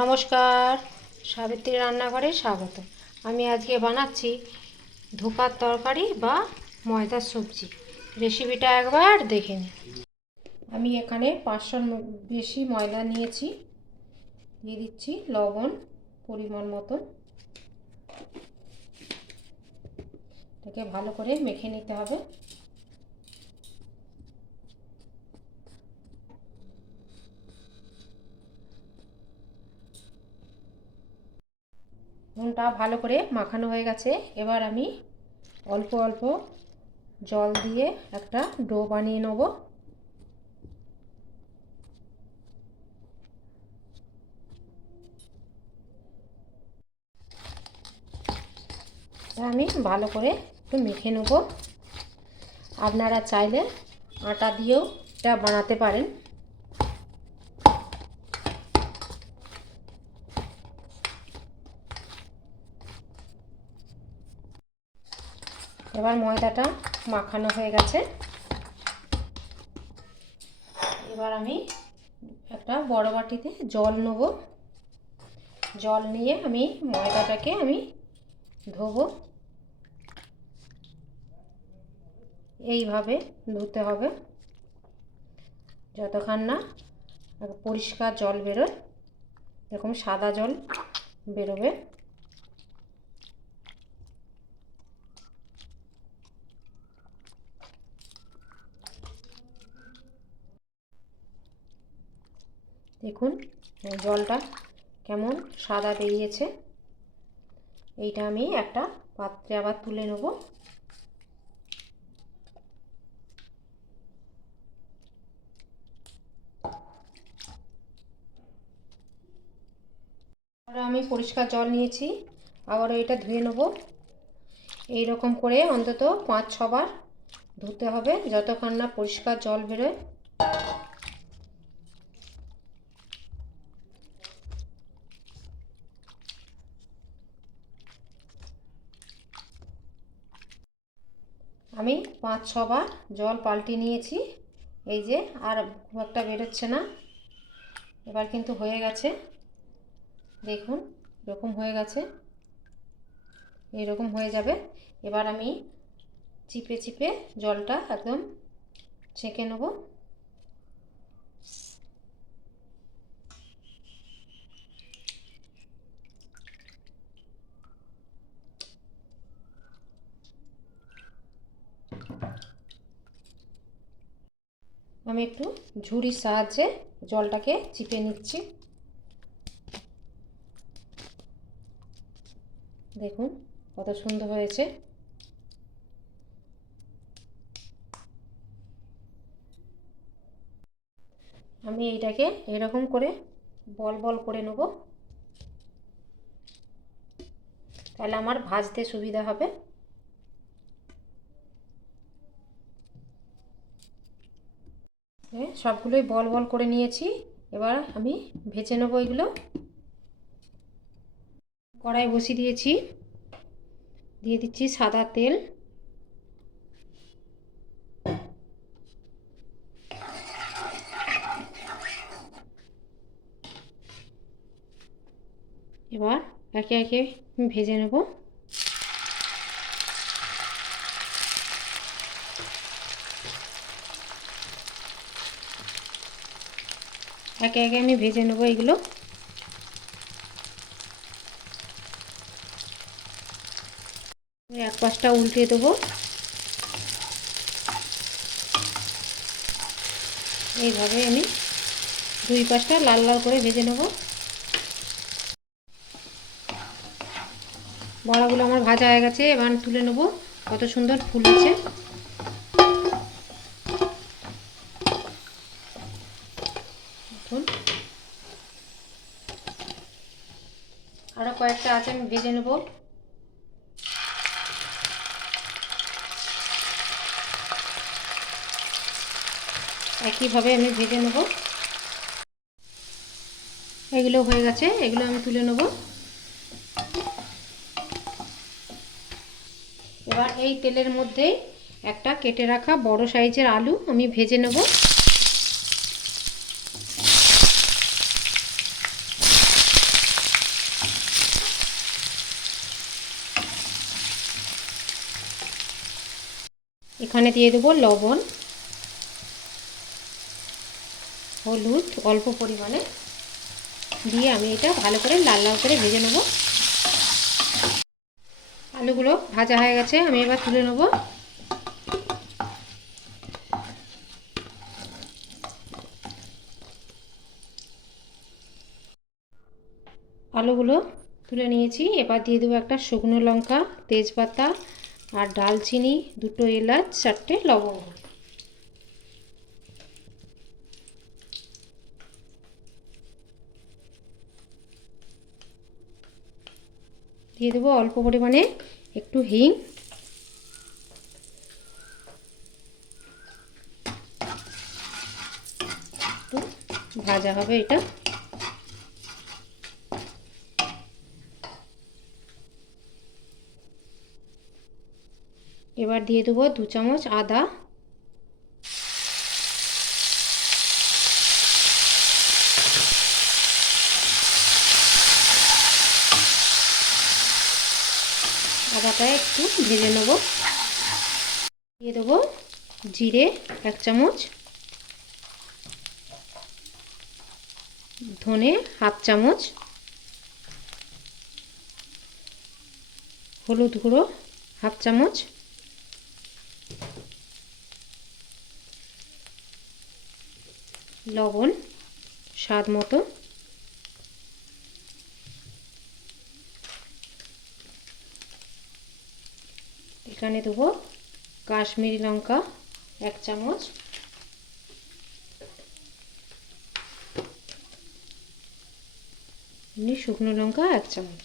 নমস্কার, সাবিত্রী রান্নাঘরে স্বাগত। আমি আজকে বানাচ্ছি ধোকার তরকারি বা ময়দার সবজি। রেসিপিটা একবার দেখে নিন। আমি এখানে 500 বেশি ময়দা নিয়েছি। দিয়ে দিচ্ছি লবণ পরিমাণ মতো। এটাকে ভালো করে মেখে নিতে হবে। নুনটা ভালো করে মাখানো হয়ে গেছে। এবার আমি অল্প অল্প জল দিয়ে একটা ডো বানিয়ে নেব। আমি ভালো করে একটু মেখে নেব। আপনারা চাইলে আটা দিয়েও এটা বানাতে পারেন। এবার ময়দাটা মাখানো হয়ে গেছে। এবার আমি একটা বড় বাটিতে জল নেব। জল নিয়ে আমি ময়দাটাকে ধোবো। এইভাবে ধুতে হবে যতক্ষণ না পরিষ্কার জল বেরোয়। এরকম সাদা জল বেরোবে। দেখুন জলটা কেমন সাদা বেরিয়েছে। এইটা আমি একটা পাত্রে আবার তুলে নেব। আমি পরিষ্কার জল নিয়েছি, আবার এটা ধুয়ে নেব। এই রকম করে অন্তত 5-6 বার ধুতে হবে যতক্ষণ না পরিষ্কার জল বেরোয়। আমি 5-6 বার জল পাল্টে নিয়েছি। এই যে আর খুব একটা বেরোচ্ছে না। এবার কিন্তু হয়ে গেছে। দেখুন এরকম হয়ে গেছে, এইরকম হয়ে যাবে। এবার আমি চিপে চিপে জলটা একদম ছেঁকে নেব। আমি একটু ঝুড়ির সাহায্যে জলটাকে চিপে নিচ্ছি। দেখুন কত সুন্দর হয়েছে। আমি এইটাকে এরকম করে বল বল করে নেব, তাহলে আমার ভাজতে সুবিধা হবে। সবগুলোই বল বল করে নিয়েছি। এবার আমি ভেজে নেবো এগুলো। কড়াই বসিয়ে দিয়েছি, দিয়ে দিচ্ছি সাদা তেল। এবার একে একে ভেজে নেব। একে একে আমি ভেজে নেব এগুলো। এক পাশটা উল্টে দেবো। এইভাবে আমি দুই পাশটা লাল লাল করে ভেজে নেব। বড়াগুলো আমার ভাজা হয়ে গেছে, এবার তুলে নেব। কত সুন্দর ফুলেছে। দেখুন আরও কয়েকটা আছে, আমি ভেজে নেব। একইভাবে আমি ভেজে নেব। এগুলো হয়ে গেছে, এগুলো আমি তুলে নেব। এবার এই তেলের মধ্যেই একটা কেটে রাখা বড় সাইজের আলু আমি ভেজে নেব। এখানে দিয়ে দেবো লবণ, হলুদ অল্প পরিমাণে দিয়ে আমি এটা ভালো করে লাল লাল করে ভেজে নেব। আলুগুলো ভাজা হয়ে গেছে, আমি এবার তুলে নেব। আলুগুলো তুলে নিয়েছি, এবার দিয়ে দেবো একটা শুকনো লঙ্কা, তেজপাতা আর ডালচিনি, দুটো এলাচ, 4টে লবঙ্গ। দিয়ে দেবো অল্প পরিমাণে একটু হিং, একটু ভাজা হবে এটা। এবার দিয়ে দেবো 2 চামচ আদা, আদাটা একটু ভেজে নেব। দিয়ে দেবো জিরে 1 চামচ, ধনে 1/2 চামচ, হলুদ গুঁড়ো 1/2 চামচ, লবণ স্বাদ মতো, এখানে দেবো কাশ্মীরি লঙ্কা 1 চামচ, শুকনো লঙ্কা 1 চামচ।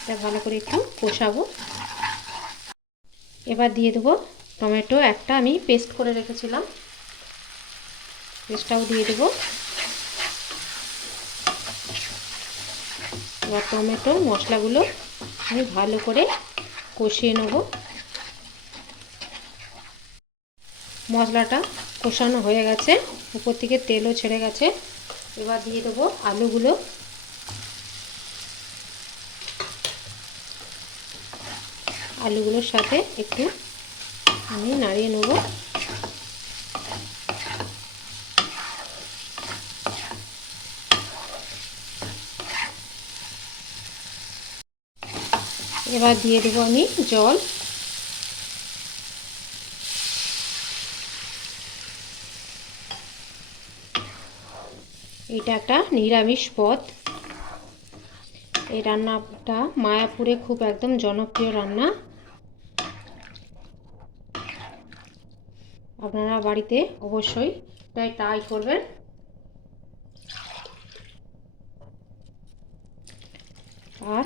এটা ভালো করে একটু কষাবো। এবার দিয়ে দেবো টমেটো একটা, আমি পেস্ট করে রেখেছিলাম, পেস্টটাও দিয়ে দেবো। এবার টমেটো মশলাগুলো আমি ভালো করে কষিয়ে নেব। মশলাটা কষানো হয়ে গেছে, উপর থেকে তেলও ছেড়ে গেছে। এবার দিয়ে দেবো আলুগুলো, আলুগুলোর সাথে একটু আমি নাড়িয়ে নেব। এবার দিয়ে দেবো আমি জল, এটা একটা নিরামিষ পদ। এই রান্নাটা মায়াপুরে খুব একদম জনপ্রিয় রান্না, আপনারা বাড়িতে অবশ্যই ট্রাই করবেন। আর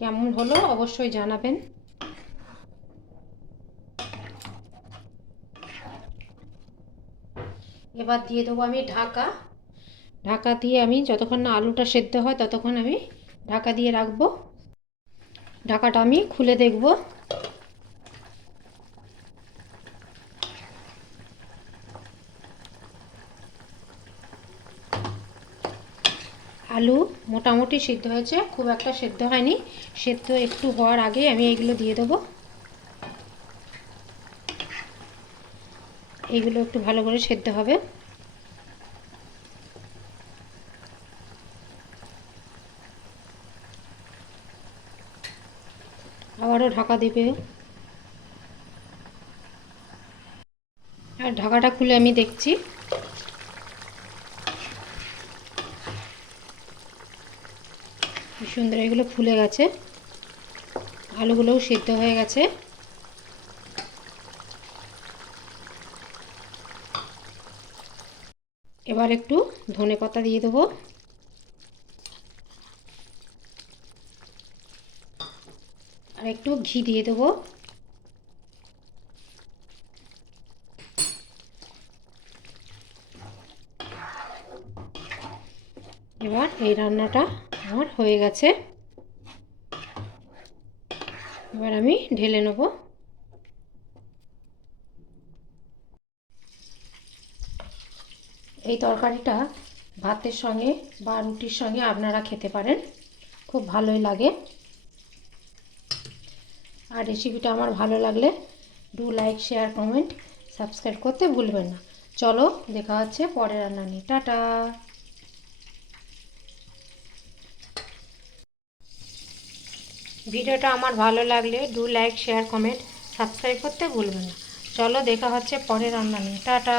কেমন হলো অবশ্যই জানাবেন। এবার দিয়ে দেবো আমি ঢাকা, ঢাকা দিয়ে আমি যতক্ষণ না আলুটা সেদ্ধ হয় ততক্ষণ আমি ঢাকা দিয়ে রাখবো। ঢাকাটা আমি খুলে দেখব। আলু মোটামুটি সিদ্ধ হয়েছে, খুব একটা সেদ্ধ হয়নি। সেদ্ধ একটু হওয়ার আগে আমি এইগুলো দিয়ে দেবো। এইগুলো একটু ভালো করে সেদ্ধ হবে। আবারও ঢাকা দেবে। আর ঢাকাটা খুলে আমি দেখছি, সুন্দর এগুলো ফুলে গেছে, আলুগুলোও সিদ্ধ হয়ে গেছে। এবার একটু ধনেপাতা দিয়ে দেবো, আর একটু ঘি দিয়ে দেবো। এবার এই রান্নাটা আমার হয়ে গেছে, এবার আমি ঢেলে নেব। এই তরকারিটা ভাতের সঙ্গে বা রুটির সঙ্গে আপনারা খেতে পারেন, খুব ভালোই লাগে। আর রেসিপিটা আমার ভালো লাগলে do like share comment subscribe করতে ভুলবেন না। চলো দেখা হচ্ছে পরের রান্না নিয়ে। টাটা। ভিডিওটা আমার ভালো লাগলে do like share comment subscribe করতে ভুলবেন না। চলো দেখা হচ্ছে পরের রান্না নিয়ে। টাটা।